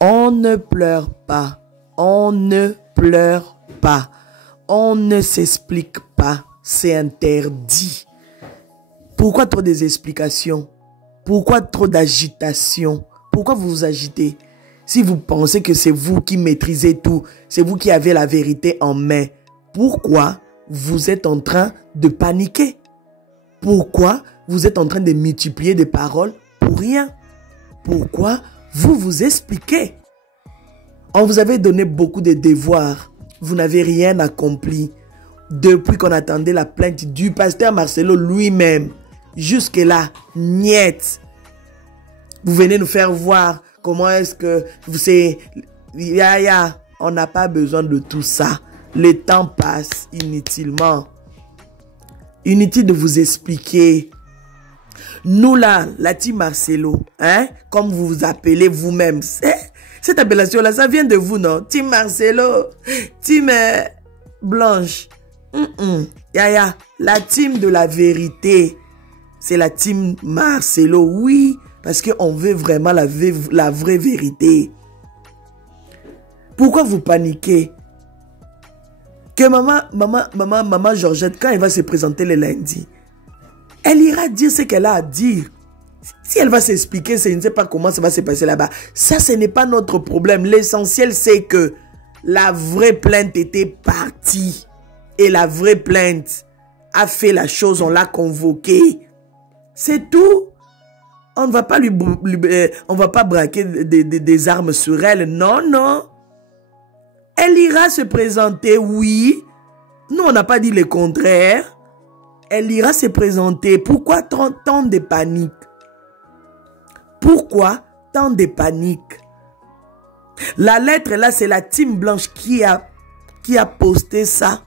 On ne pleure pas. On ne pleure pas. On ne s'explique pas. C'est interdit. Pourquoi trop des explications? Pourquoi trop d'agitation? Pourquoi vous vous agitez? Si vous pensez que c'est vous qui maîtrisez tout, c'est vous qui avez la vérité en main, pourquoi vous êtes en train de paniquer? Pourquoi vous êtes en train de multiplier des paroles pour rien? Pourquoi vous vous expliquez? On vous avait donné beaucoup de devoirs. Vous n'avez rien accompli. Depuis qu'on attendait la plainte du pasteur Marcelo lui-même. Jusque-là, niet. Vous venez nous faire voir comment est-ce que vous savez. On n'a pas besoin de tout ça. Le temps passe inutilement. Inutile de vous expliquer. Nous là, la team Marcelo, hein, comme vous vous appelez vous-même, cette appellation-là, ça vient de vous, non? Team Marcelo, team Blanche. La team de la vérité, c'est la team Marcelo, oui, parce qu'on veut vraiment la vraie vérité. Pourquoi vous paniquez? Que maman Georgette, quand elle va se présenter le lundi, elle ira dire ce qu'elle a à dire. Si elle va s'expliquer, je ne sais pas comment ça va se passer là-bas. Ça, ce n'est pas notre problème. L'essentiel, c'est que la vraie plainte était partie. Et la vraie plainte a fait la chose, on l'a convoquée. C'est tout. On ne va pas on va pas braquer des armes sur elle. Non, non. Elle ira se présenter, oui. Nous, on n'a pas dit le contraire. Elle ira se présenter. Pourquoi tant de panique? Pourquoi tant de panique? La lettre là, c'est la team Blanche qui a posté ça.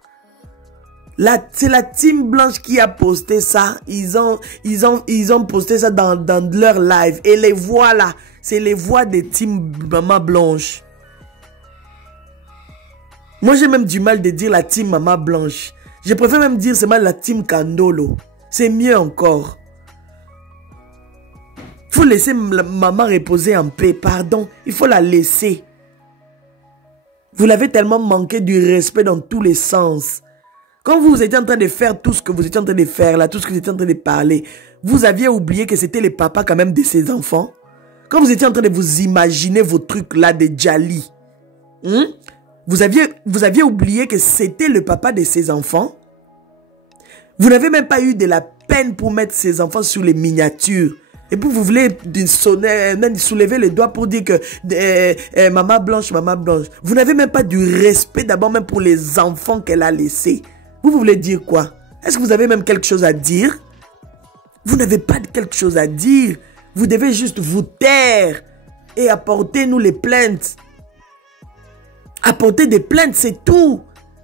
C'est la team Blanche qui a posté ça. Ils ont posté ça dans leur live. Et les voix là, c'est les voix de team Maman Blanche. Moi, j'ai même du mal de dire la team Maman Blanche. Je préfère même dire seulement la team Kandolo. C'est mieux encore. Il faut laisser maman reposer en paix. Pardon, il faut la laisser. Vous l'avez tellement manqué du respect dans tous les sens. Quand vous étiez en train de faire tout ce que vous étiez en train de faire, là, tout ce que vous étiez en train de parler, vous aviez oublié que c'était le papa quand même de ses enfants. Quand vous étiez en train de vous imaginer vos trucs là de Djali, vous aviez oublié que c'était le papa de ses enfants. Vous n'avez même pas eu de la peine pour mettre ses enfants sur les miniatures. Et puis vous voulez soulever les doigts pour dire que Maman Blanche, Maman Blanche. Vous n'avez même pas du respect d'abord même pour les enfants qu'elle a laissés. Vous voulez dire quoi? Est-ce que vous avez même quelque chose à dire? Vous n'avez pas quelque chose à dire. Vous devez juste vous taire et apporter nous les plaintes. Apporter des plaintes, c'est tout.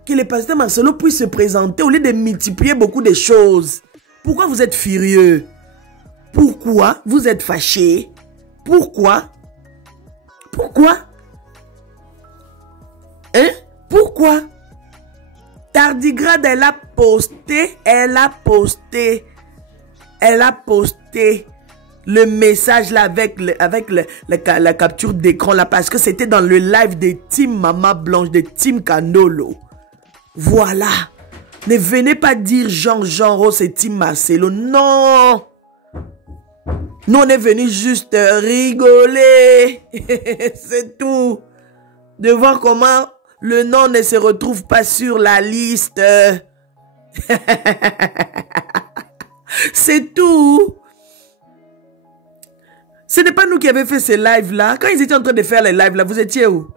Que le pasteur Marcelo puisse se présenter au lieu de multiplier beaucoup de choses. Pourquoi vous êtes furieux? Pourquoi vous êtes fâché? Pourquoi? Pourquoi? Hein? Pourquoi? Tardigrade, elle a posté le message là avec la capture d'écran là parce que c'était dans le live de Team Maman Blanche, de Team Kandolo. Voilà. Ne venez pas dire Jean c'est Team Marcelo. Non. Nous, on est venus juste rigoler. C'est tout. De voir comment le nom ne se retrouve pas sur la liste. C'est tout. Ce n'est pas nous qui avons fait ces lives-là. Quand ils étaient en train de faire les lives-là, vous étiez où?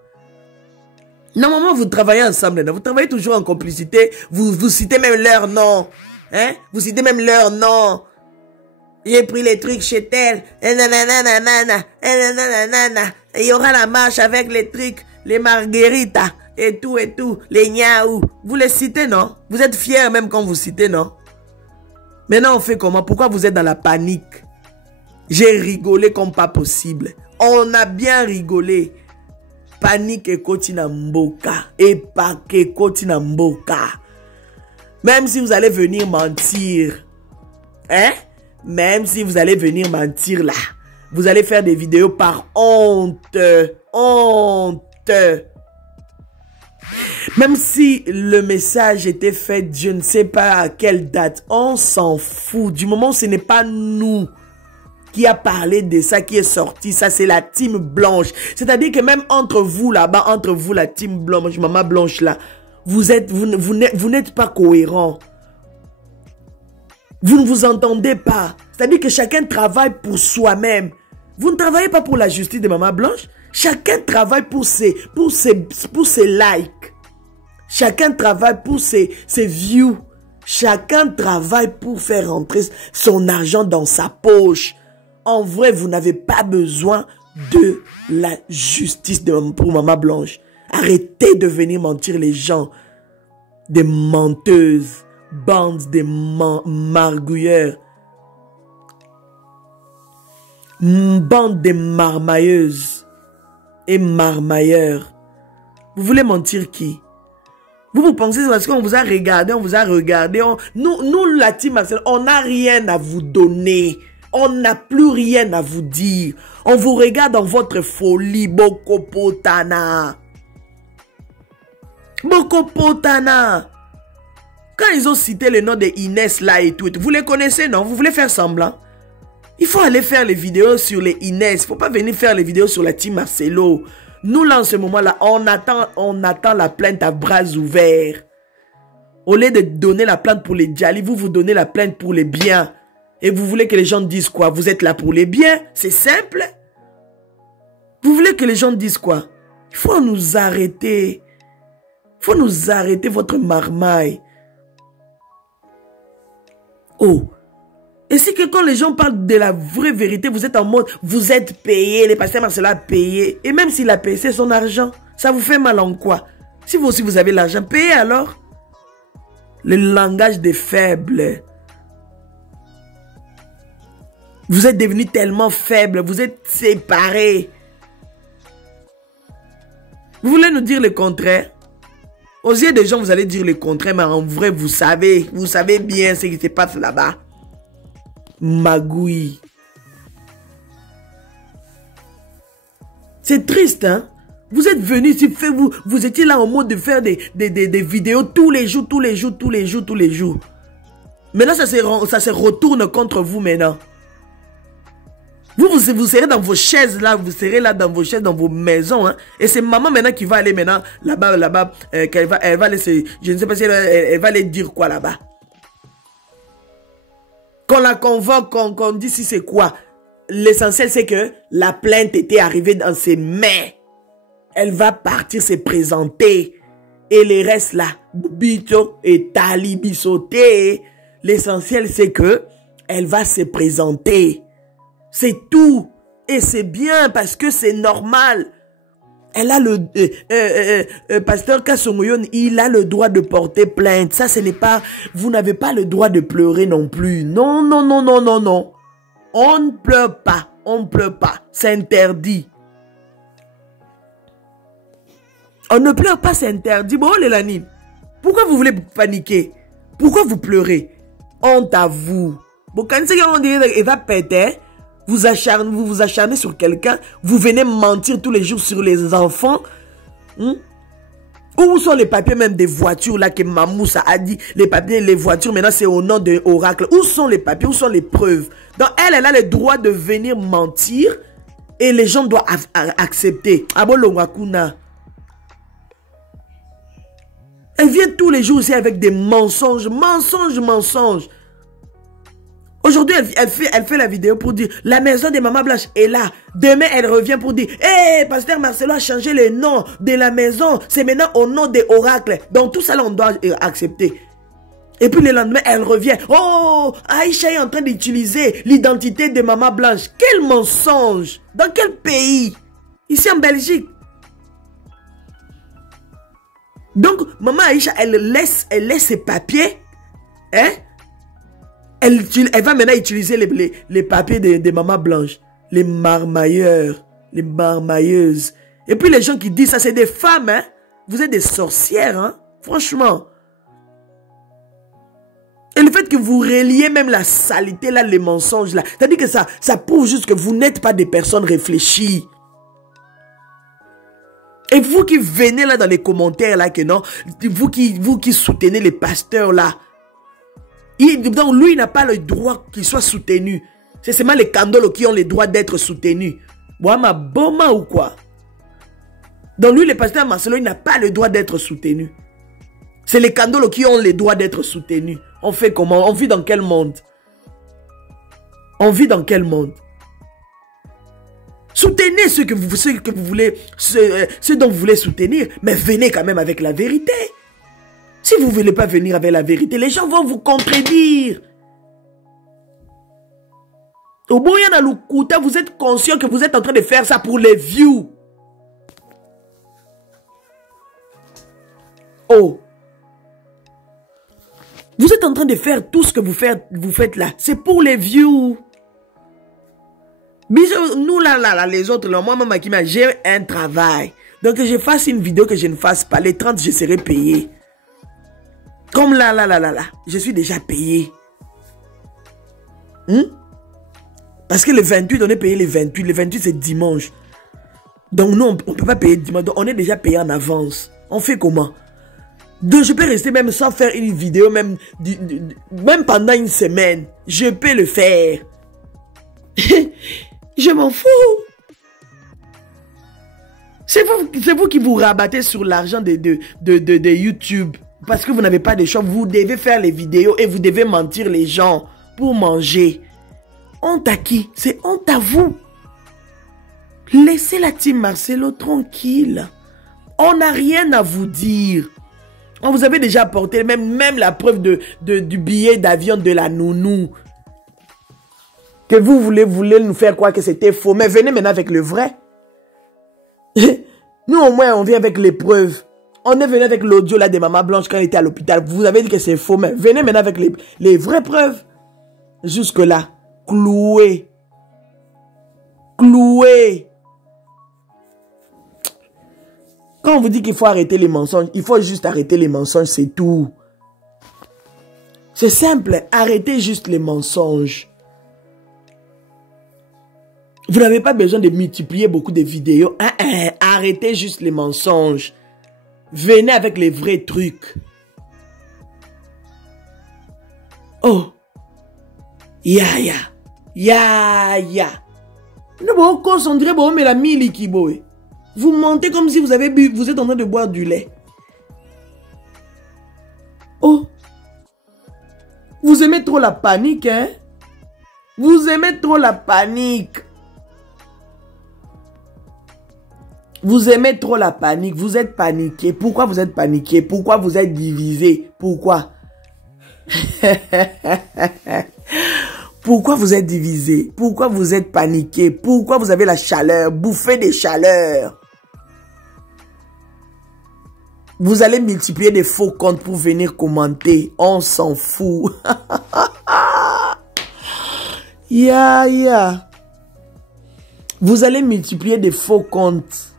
Normalement, vous travaillez ensemble. Non? Vous travaillez toujours en complicité. Vous citez même leur nom. Hein? Vous citez même leur nom. J'ai pris les trucs chez tel. Il y aura la marche avec les trucs, les margueritas et tout, les niaou. Vous les citez, non? Vous êtes fiers même quand vous citez, non? Maintenant, on fait comment? Pourquoi vous êtes dans la panique? J'ai rigolé comme pas possible. On a bien rigolé. Panique et kotina mboka. Et pas que kotina mboka. Même si vous allez venir mentir. Hein? Même si vous allez venir mentir là. Vous allez faire des vidéos par honte. Honte. Même si le message était fait, je ne sais pas à quelle date, on s'en fout. Du moment où ce n'est pas nous qui a parlé de ça, qui est sorti, ça c'est la team blanche. C'est-à-dire que même entre vous là-bas, entre vous la team blanche, maman blanche là, vous n'êtes pas cohérents. Vous ne vous entendez pas. C'est-à-dire que chacun travaille pour soi-même. Vous ne travaillez pas pour la justice de maman blanche. Chacun travaille pour ses likes. Chacun travaille pour ses views. Chacun travaille pour faire rentrer son argent dans sa poche. En vrai, vous n'avez pas besoin de la justice pour maman blanche. Arrêtez de venir mentir les gens. Des menteuses. Bandes de margouilleurs. Bande de marmailleuses et marmailleurs. Vous voulez mentir qui? Vous pensez parce qu'on vous a regardé, nous la team Marcel, on n'a rien à vous donner. On n'a plus rien à vous dire. On vous regarde dans votre folie, Bokopotana. Bokopotana. Quand ils ont cité le nom de Inès là et tout, vous les connaissez, non? Vous voulez faire semblant? Il faut aller faire les vidéos sur les Inès. Il ne faut pas venir faire les vidéos sur la team Marcelo. Nous, là, en ce moment-là, on attend la plainte à bras ouverts. Au lieu de donner la plainte pour les Djali, vous donnez la plainte pour les biens. Et vous voulez que les gens disent quoi? Vous êtes là pour les biens? C'est simple. Vous voulez que les gens disent quoi? Il faut nous arrêter. Il faut nous arrêter votre marmaille. Oh. Et si que quand les gens parlent de la vraie vérité, vous êtes en mode, vous êtes payé, les pasteurs Marcelo a payé. Et même s'il a payé, c'est son argent. Ça vous fait mal en quoi? Si vous aussi vous avez l'argent, payez alors. Le langage des faibles. Vous êtes devenus tellement faibles, vous êtes séparés. Vous voulez nous dire le contraire? Aux yeux des gens, vous allez dire le contraire, mais en vrai, vous savez bien ce qui se passe là-bas. Magouille. C'est triste, hein? Vous êtes venus ici, vous étiez là en mode de faire des vidéos tous les jours. Maintenant, ça se retourne contre vous maintenant. Vous serez dans vos chaises là, vous serez là dans vos chaises, dans vos maisons. Hein? Et c'est maman maintenant qui va aller maintenant là-bas, elle va laisser, je ne sais pas si elle va aller dire quoi là-bas. Qu'on la convoque, qu'on dit si c'est quoi. L'essentiel c'est que la plainte était arrivée dans ses mains. Elle va partir se présenter. Et les restes là, Bito et Talibi sauter. L'essentiel c'est que elle va se présenter. C'est tout. Et c'est bien parce que c'est normal. Elle a le... Pasteur Kasongoyon, il a le droit de porter plainte. Ça, ce n'est pas... Vous n'avez pas le droit de pleurer non plus. Non. On ne pleure pas. On ne pleure pas. C'est interdit. On ne pleure pas, c'est interdit. Bon, Lélani, pourquoi vous voulez paniquer? Pourquoi vous pleurez? Honte à vous. Bon, quand on dit qu'il va péter... Vous vous acharnez sur quelqu'un, vous venez mentir tous les jours sur les enfants. Où sont les papiers même des voitures là que Mamoussa a dit, les papiers, les voitures maintenant c'est au nom de Oracle. Où sont les papiers, où sont les preuves? Donc elle a le droit de venir mentir et les gens doivent accepter. Abolongakuna. Elle vient tous les jours aussi avec des mensonges. Aujourd'hui, elle fait la vidéo pour dire la maison de Maman Blanche est là. Demain, elle revient pour dire Pasteur Marcelo a changé le nom de la maison. C'est maintenant au nom de Oracle. Donc tout ça, là, on doit accepter. Et puis le lendemain, elle revient. Oh, Aïcha est en train d'utiliser l'identité de Maman Blanche. Quel mensonge! Dans quel pays? Ici en Belgique. Donc, Maman Aïcha, elle laisse ses papiers. Hein? Elle va maintenant utiliser les papiers de Maman Blanche. Les marmailleurs. Les marmailleuses. Et puis les gens qui disent ça, c'est des femmes. Hein? Vous êtes des sorcières. Hein? Franchement. Et le fait que vous reliez même la saleté, là, les mensonges, là, c'est-à-dire que ça prouve juste que vous n'êtes pas des personnes réfléchies. Et vous qui venez là dans les commentaires, là, que non, vous qui soutenez les pasteurs, là, donc lui, il n'a pas le droit qu'il soit soutenu. C'est seulement les candolos qui ont le droit d'être soutenus. Moi, ma boma ou quoi? Donc lui, le pasteur Marcelo, il n'a pas le droit d'être soutenu. C'est les candolos qui ont le droit d'être soutenus. On fait comment? On vit dans quel monde? On vit dans quel monde? Soutenez ceux que vous voulez, ceux dont vous voulez soutenir, mais venez quand même avec la vérité. Si vous ne voulez pas venir avec la vérité, les gens vont vous contredire. Au bout de l'Ukuta, vous êtes conscient que vous êtes en train de faire ça pour les views. Oh. Vous êtes en train de faire tout ce que vous faites là. C'est pour les views. Nous là, les autres, là, moi-même, j'ai un travail. Donc que je fasse une vidéo, que je ne fasse pas. Les 30, je serai payé. Comme là, je suis déjà payé. Parce que le 28, on est payé le 28. Le 28, c'est dimanche. Donc nous, on ne peut pas payer dimanche. Donc on est déjà payé en avance. On fait comment? Donc je peux rester même sans faire une vidéo, même pendant une semaine. Je peux le faire. Je m'en fous. C'est vous qui vous rabattez sur l'argent de YouTube. Parce que vous n'avez pas de choix. Vous devez faire les vidéos et vous devez mentir les gens pour manger. Honte à qui? C'est honte à vous. Laissez la team Marcelo tranquille. On n'a rien à vous dire. On vous avait déjà apporté même la preuve du billet d'avion de la nounou. Que vous voulez nous faire croire que c'était faux. Mais venez maintenant avec le vrai. Nous au moins on vient avec les preuves. On est venu avec l'audio là de Maman Blanche quand elle était à l'hôpital. Vous avez dit que c'est faux. Mais venez maintenant avec les vraies preuves. Jusque là. Cloué. Cloué. Quand on vous dit qu'il faut arrêter les mensonges, il faut juste arrêter les mensonges, c'est tout. C'est simple, arrêtez juste les mensonges. Vous n'avez pas besoin de multiplier beaucoup de vidéos. Arrêtez juste les mensonges. Venez avec les vrais trucs. Oh. Ya. Non, on dirait bon, mais la mili qui boue. Vous mentez comme si vous avez bu, vous êtes en train de boire du lait. Oh. Vous aimez trop la panique, hein? Vous aimez trop la panique. Vous aimez trop la panique. Vous êtes paniqué. Pourquoi vous êtes paniqué? Pourquoi vous êtes divisé? Pourquoi? Pourquoi vous êtes divisé? Pourquoi vous êtes paniqué? Pourquoi vous avez la chaleur? Bouffez des chaleurs. Vous allez multiplier des faux comptes pour venir commenter. On s'en fout. Vous allez multiplier des faux comptes.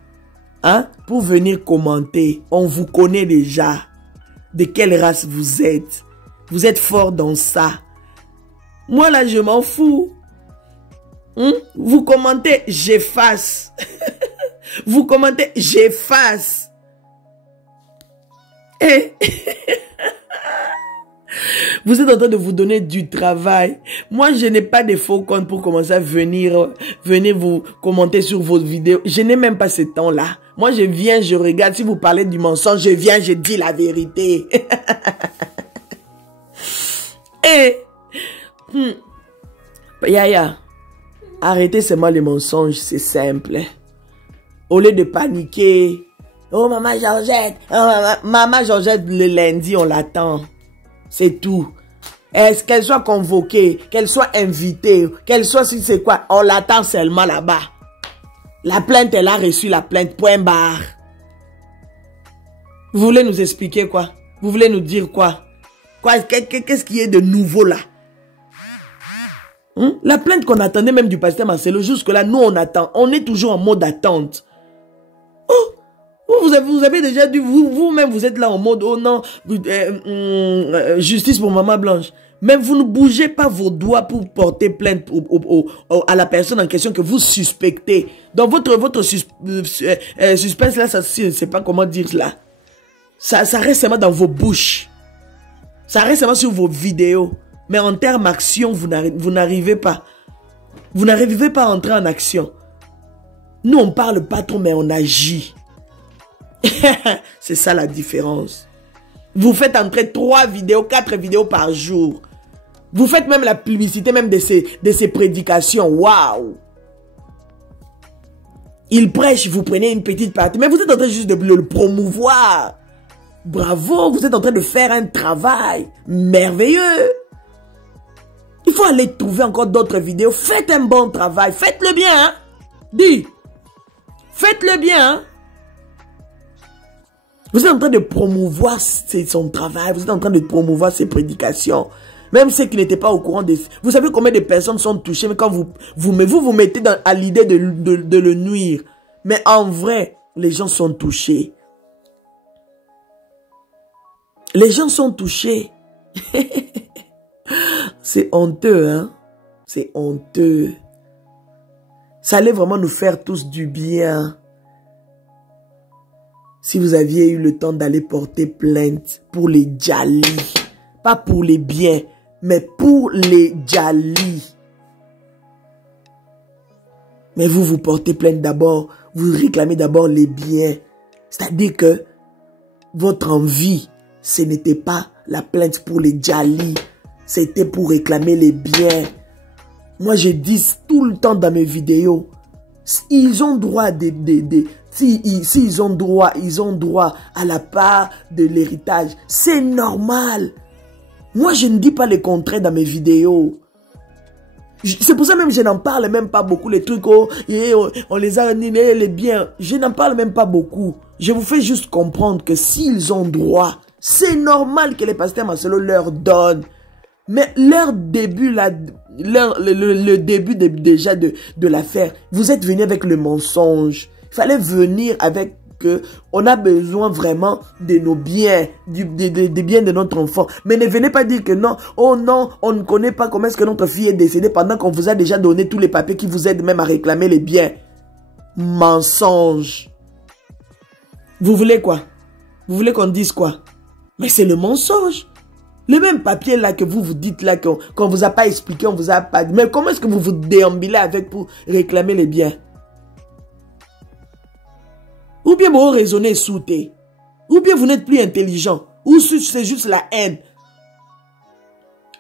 Hein? Pour venir commenter. On vous connaît déjà. De quelle race vous êtes? Vous êtes fort dans ça. Moi là, je m'en fous. Vous commentez, j'efface. Vous commentez, j'efface. Et vous êtes en train de vous donner du travail. Moi, je n'ai pas de faux comptes pour commencer à venir vous commenter sur vos vidéos. Je n'ai même pas ce temps-là. Moi, je viens, je regarde. Si vous parlez du mensonge, je viens, je dis la vérité. Et Yaya, arrêtez seulement les mensonges, c'est simple. Au lieu de paniquer. Oh, Maman Georgette. Oh, Maman Georgette, le lundi, on l'attend. C'est tout. Est-ce qu'elle soit convoquée, qu'elle soit invitée, qu'elle soit si c'est quoi, on l'attend seulement là-bas. La plainte, elle a reçu la plainte, point barre. Vous voulez nous expliquer quoi? Vous voulez nous dire quoi? Qu'est-ce qui est de nouveau là? La plainte qu'on attendait même du pasteur Marcelo, jusque là, nous on attend. On est toujours en mode attente. Oh, vous avez déjà dû, vous-même, vous êtes là en mode, oh non, justice pour Maman Blanche. Mais vous ne bougez pas vos doigts pour porter plainte à la personne en question que vous suspectez. Donc votre suspense là, ça, je ne sais pas comment dire là. Ça reste seulement dans vos bouches. Ça reste seulement sur vos vidéos. Mais en termes d'action, vous n'arrivez pas. Vous n'arrivez pas à entrer en action. Nous, on parle pas trop, mais on agit. C'est ça la différence. Vous faites entrer 3 vidéos, 4 vidéos par jour. Vous faites même la publicité même de ces prédications. Waouh! Il prêche, vous prenez une petite partie. Mais vous êtes en train juste de le promouvoir. Bravo, vous êtes en train de faire un travail merveilleux. Il faut aller trouver encore d'autres vidéos. Faites un bon travail. Faites-le bien. Hein? Dis. Faites-le bien. Hein? Vous êtes en train de promouvoir son travail. Vous êtes en train de promouvoir ses prédications. Même ceux qui n'étaient pas au courant de... Vous savez combien de personnes sont touchées, mais quand vous mettez à l'idée de le nuire. Mais en vrai, les gens sont touchés. Les gens sont touchés. C'est honteux, hein? C'est honteux. Ça allait vraiment nous faire tous du bien. Si vous aviez eu le temps d'aller porter plainte pour les djali. Pas pour les biens, mais pour les djali. Mais vous portez plainte d'abord. Vous réclamez d'abord les biens. C'est-à-dire que votre envie, ce n'était pas la plainte pour les djali. C'était pour réclamer les biens. Moi, je dis tout le temps dans mes vidéos, ils ont droit s'ils ont droit à la part de l'héritage. C'est normal. Moi, je ne dis pas le contraire dans mes vidéos. C'est pour ça même je n'en parle même pas beaucoup. Les trucs, on les a annulés, les biens. Je n'en parle même pas beaucoup. Je vous fais juste comprendre que s'ils ont droit, c'est normal que les pasteurs Marcelo leur donnent. Mais leur début, le début déjà de l'affaire, vous êtes venu avec le mensonge. Il fallait venir avec que on a besoin vraiment de nos biens, des biens de notre enfant. Mais ne venez pas dire que non, oh non, on ne connaît pas comment est-ce que notre fille est décédée pendant qu'on vous a déjà donné tous les papiers qui vous aident même à réclamer les biens. Mensonge. Vous voulez quoi? Vous voulez qu'on dise quoi? Mais c'est le mensonge. Le même papier là que vous dites là qu'on vous a pas expliqué, on vous a pas dit. Mais comment est-ce que vous vous déambulez avec pour réclamer les biens? Ou bien vous raisonnez souté. Ou bien vous n'êtes plus intelligent. Ou c'est juste la haine.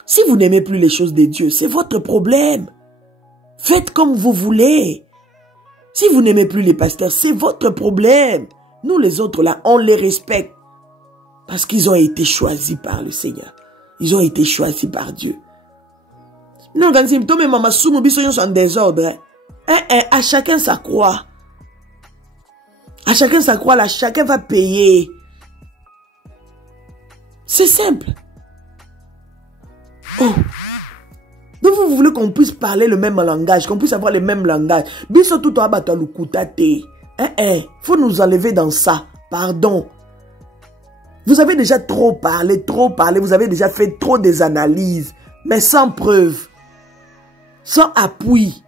Si vous n'aimez plus les choses de Dieu, c'est votre problème. Faites comme vous voulez. Si vous n'aimez plus les pasteurs, c'est votre problème. Nous les autres là, on les respecte. Parce qu'ils ont été choisis par le Seigneur. Ils ont été choisis par Dieu. Non, quand c'est toi, maman, soumis sont en désordre. À chacun sa croix. À chacun sa croix, là, chacun va payer. C'est simple. Oh. Donc vous voulez qu'on puisse parler le même langage, qu'on puisse avoir le même langage. Biso tout abato lukutate. Faut nous enlever dans ça. Pardon. Vous avez déjà trop parlé, vous avez déjà fait trop des analyses, mais sans preuve, sans appui.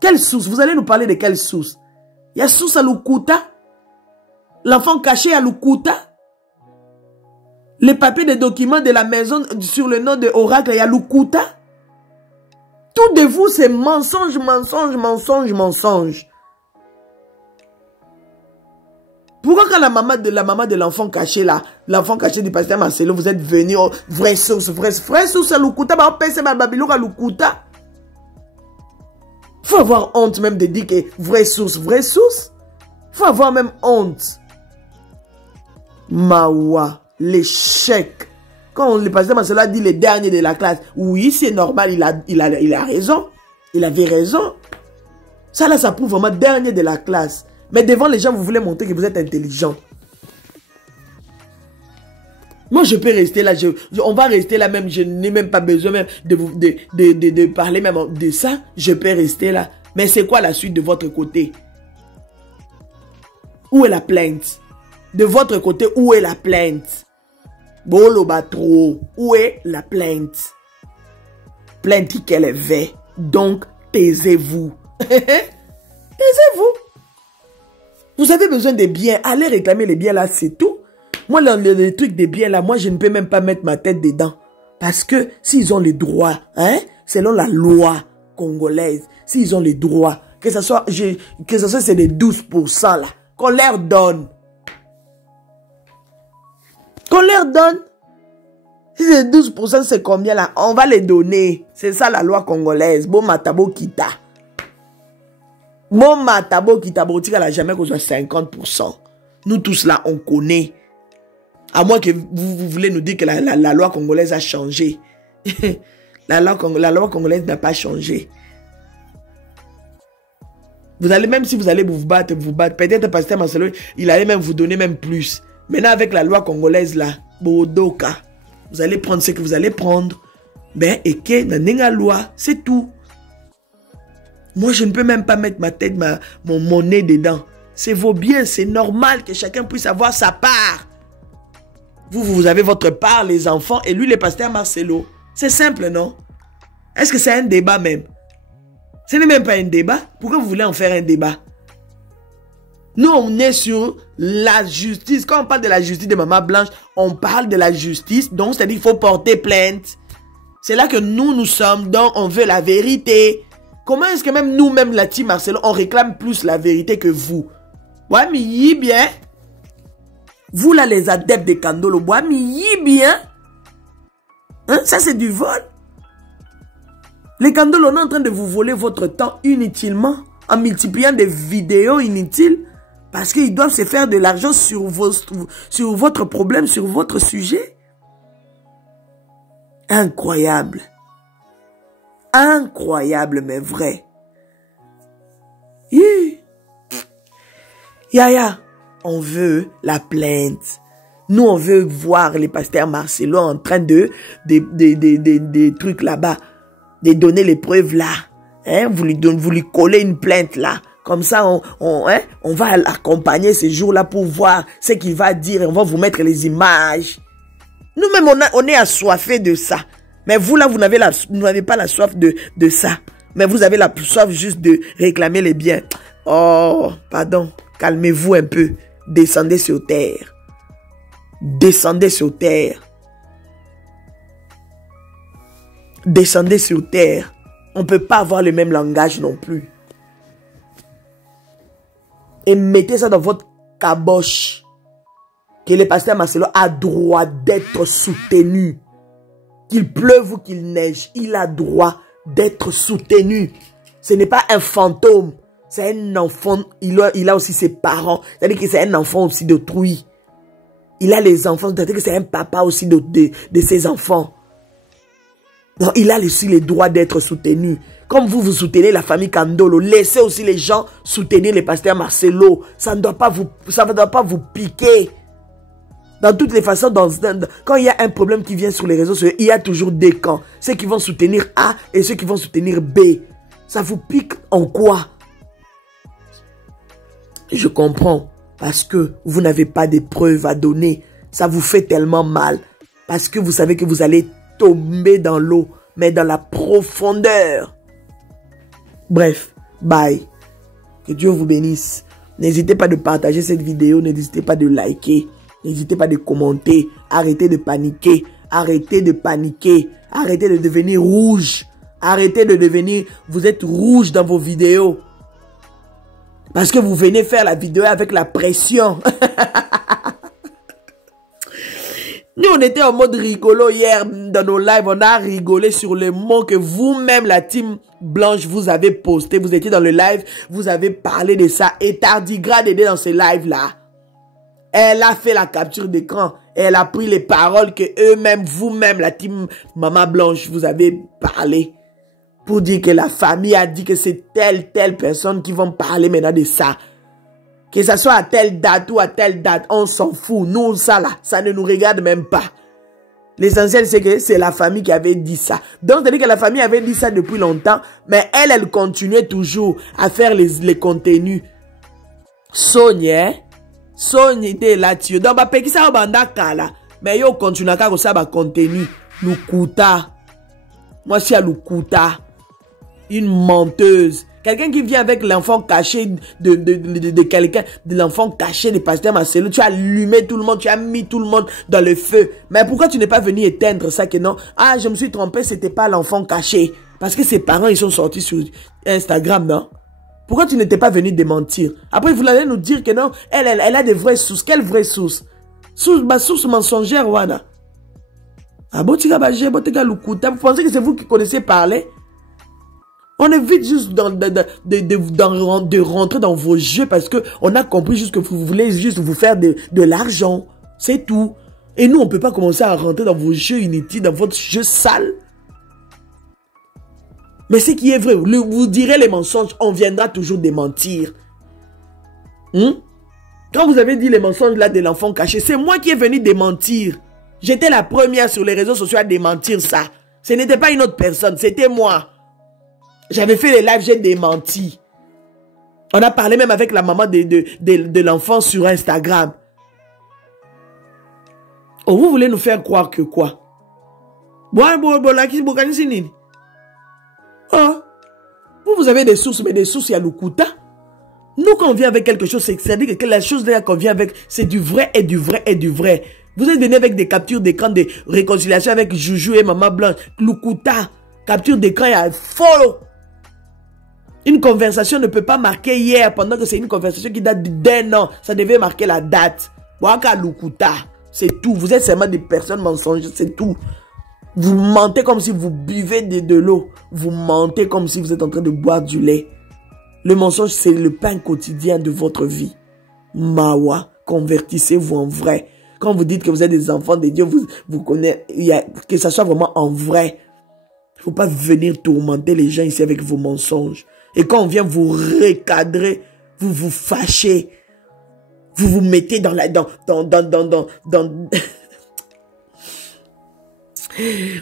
Quelle source? Vous allez nous parler de quelle source? Il y a source à Lukuta, l'enfant caché à Lukuta, les papiers de documents de la maison sur le nom de Oracle, il y a Lukuta. Tout de vous, c'est mensonge, mensonge, mensonge, mensonge. Pourquoi quand la maman de l'enfant caché là, l'enfant caché du pasteur Marcelo, vous êtes venu, oh, vraie source à Lukuta, bah on paye ma Babylon à Lukuta. Faut avoir honte même de dire que vraie source. Faut avoir même honte. Mawa, l'échec. Quand le pasteur Marcelo a dit les derniers de la classe, oui, c'est normal, il a raison. Il avait raison. Ça là, ça prouve vraiment dernier de la classe. Mais devant les gens, vous voulez montrer que vous êtes intelligent. Moi, je peux rester là. On va rester là même. Je n'ai même pas besoin même de parler même de ça. Je peux rester là. Mais c'est quoi la suite de votre côté? Où est la plainte? De votre côté, où est la plainte? Bolo batro, où est la plainte? Plainte qui qu'elle est vraie. Donc, taisez-vous. Taisez-vous. Vous avez besoin des biens. Allez réclamer les biens là, c'est tout. Moi, les trucs des biens là, moi, je ne peux même pas mettre ma tête dedans. Parce que s'ils ont les droits, hein, selon la loi congolaise, s'ils ont les droits, que ce soit c'est les 12% là, qu'on leur donne. Qu'on leur donne. Si c'est 12%, c'est combien là? On va les donner. C'est ça la loi congolaise. Bon matabo kita. Bon matabo kita. Bon tika la jamais qu'on soit 50%. Nous tous là, on connaît. À moins que vous voulez nous dire que la loi congolaise a changé. la loi congolaise n'a pas changé. Vous allez, même si vous allez vous battre. Peut-être Pasteur Marcelo, il allait même vous donner même plus. Maintenant, avec la loi congolaise là, Bodoka, vous allez prendre ce que vous allez prendre. Ben, et que dans la loi, c'est tout. Moi, je ne peux même pas mettre ma tête, mon nez dedans. C'est vos biens, c'est normal que chacun puisse avoir sa part. Vous avez votre part, les enfants, et lui, le pasteur Marcelo. C'est simple, non? Est-ce que c'est un débat même? Ce n'est même pas un débat. Pourquoi vous voulez en faire un débat? Nous, on est sur la justice. Quand on parle de la justice de Maman Blanche, on parle de la justice. Donc, c'est-à-dire qu'il faut porter plainte. C'est là que nous sommes. Donc, on veut la vérité. Comment est-ce que même nous-mêmes, la team Marcelo, on réclame plus la vérité que vous? Ouais, mais y bien. Vous, là, les adeptes de Kandolo, ouais, mais y bien. Hein? Ça, c'est du vol. Les Kandolo, on est en train de vous voler votre temps inutilement en multipliant des vidéos inutiles parce qu'ils doivent se faire de l'argent sur votre problème, sur votre sujet. Incroyable. Incroyable, mais vrai. Yaya, on veut la plainte. Nous, on veut voir les pasteurs Marcelo en train des trucs là-bas, de donner les preuves là. Hein? Vous lui collez une plainte là. Comme ça, on va l'accompagner ce jour-là pour voir ce qu'il va dire. On va vous mettre les images. Nous-mêmes, on est assoiffés de ça. Mais vous là, vous n'avez pas la soif de ça. Mais vous avez la soif juste de réclamer les biens. Oh, pardon. Calmez-vous un peu. Descendez sur terre. Descendez sur terre. Descendez sur terre. On ne peut pas avoir le même langage non plus. Et mettez ça dans votre caboche. Que le pasteur Marcelo a droit d'être soutenu. Qu'il pleuve ou qu'il neige, il a droit d'être soutenu. Ce n'est pas un fantôme. C'est un enfant. Il a aussi ses parents. C'est-à-dire que c'est un enfant aussi d'autrui. Il a les enfants. C'est-à-dire que c'est un papa aussi de ses enfants. Donc, il a aussi les droits d'être soutenu. Comme vous soutenez la famille Kandolo, laissez aussi les gens soutenir les pasteurs Marcelo. Ça ne doit pas vous piquer. Dans toutes les façons, quand il y a un problème qui vient sur les réseaux sociaux, il y a toujours des camps. Ceux qui vont soutenir A et ceux qui vont soutenir B. Ça vous pique en quoi? Je comprends. Parce que vous n'avez pas de preuves à donner. Ça vous fait tellement mal. Parce que vous savez que vous allez tomber dans l'eau. Mais dans la profondeur. Bref, bye. Que Dieu vous bénisse. N'hésitez pas de partager cette vidéo. N'hésitez pas de liker. N'hésitez pas de commenter. Arrêtez de paniquer. Arrêtez de paniquer. Arrêtez de devenir rouge. Arrêtez de devenir... Vous êtes rouge dans vos vidéos. Parce que vous venez faire la vidéo avec la pression. Nous, on était en mode rigolo hier dans nos lives. On a rigolé sur les mots que vous-même, la team Blanche, vous avez posté. Vous étiez dans le live. Vous avez parlé de ça. Et Tardigrade était dans ce live-là. Elle a fait la capture d'écran. Elle a pris les paroles que eux-mêmes, vous-même, la team Maman Blanche, vous avez parlé. Pour dire que la famille a dit que c'est telle personne qui vont parler maintenant de ça. Que ça soit à telle date ou à telle date, on s'en fout. Nous, ça là, ça ne nous regarde même pas. L'essentiel, c'est que c'est la famille qui avait dit ça. Donc, c'est-à-dire que la famille avait dit ça depuis longtemps, mais elle continuait toujours à faire les contenus. Sonia, son était là-dessus. Donc, bah, qui ça va kala. Mais yo continue à faire ça, contenu. Lukuta. Moi, c'est à Lukuta. Une menteuse. Quelqu'un qui vient avec l'enfant caché de quelqu'un, de l'enfant caché de Pasteur Marcelo. Tu as allumé tout le monde, tu as mis tout le monde dans le feu. Mais pourquoi tu n'es pas venu éteindre ça que non? Ah, je me suis trompé, c'était pas l'enfant caché. Parce que ses parents, ils sont sortis sur Instagram, non? Pourquoi tu n'étais pas venu démentir? Après, vous allez nous dire que non, elle a des vraies sources. Quelle vraie source? Source mensongère, wana. Ah bon, vous pensez que c'est vous qui connaissez parler? On évite juste de rentrer dans vos jeux parce que on a compris juste que vous voulez juste vous faire de l'argent. C'est tout. Et nous, on ne peut pas commencer à rentrer dans vos jeux inutiles, dans votre jeu sale. Mais ce qui est vrai, vous direz les mensonges, on viendra toujours démentir. Quand vous avez dit les mensonges là de l'enfant caché, c'est moi qui est venu démentir. J'étais la première sur les réseaux sociaux à démentir ça. Ce n'était pas une autre personne, c'était moi. J'avais fait les lives, j'ai démenti. On a parlé même avec la maman de l'enfant sur Instagram. Oh, vous voulez nous faire croire que quoi? Oh, vous avez des sources, mais des sources, il y a Lukuta. Nous, quand on vient avec quelque chose, c'est-à-dire que la chose là qu'on vient avec, c'est du vrai et du vrai et du vrai. Vous êtes venu avec des captures d'écran de réconciliation avec Joujou et Maman Blanche. Lukuta, capture d'écran, il y a faux. Une conversation ne peut pas marquer hier pendant que c'est une conversation qui date d'un an. Ça devait marquer la date. Waka Lukuta, c'est tout. Vous êtes seulement des personnes mensongères, c'est tout. Vous mentez comme si vous buvez de l'eau. Vous mentez comme si vous êtes en train de boire du lait. Le mensonge, c'est le pain quotidien de votre vie. Mawa, convertissez-vous en vrai. Quand vous dites que vous êtes des enfants de Dieu, vous connaissez, que ça soit vraiment en vrai. Il ne faut pas venir tourmenter les gens ici avec vos mensonges. Et quand on vient vous recadrer, vous vous fâchez. Vous vous mettez dans la...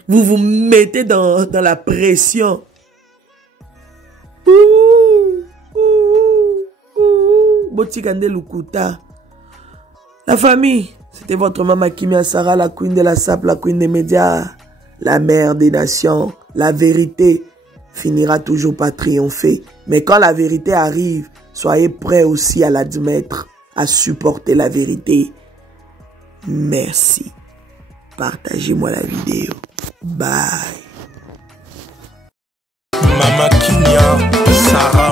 vous vous mettez dans la pression. Botikande Lukuta. La famille, c'était votre maman Kimia Sarah, la queen de la SAP, la queen des médias, la mère des nations. La vérité finira toujours par triompher. Mais quand la vérité arrive, soyez prêts aussi à l'admettre, à supporter la vérité. Merci. Partagez-moi la vidéo. Bye. Maman Kimia Sarah.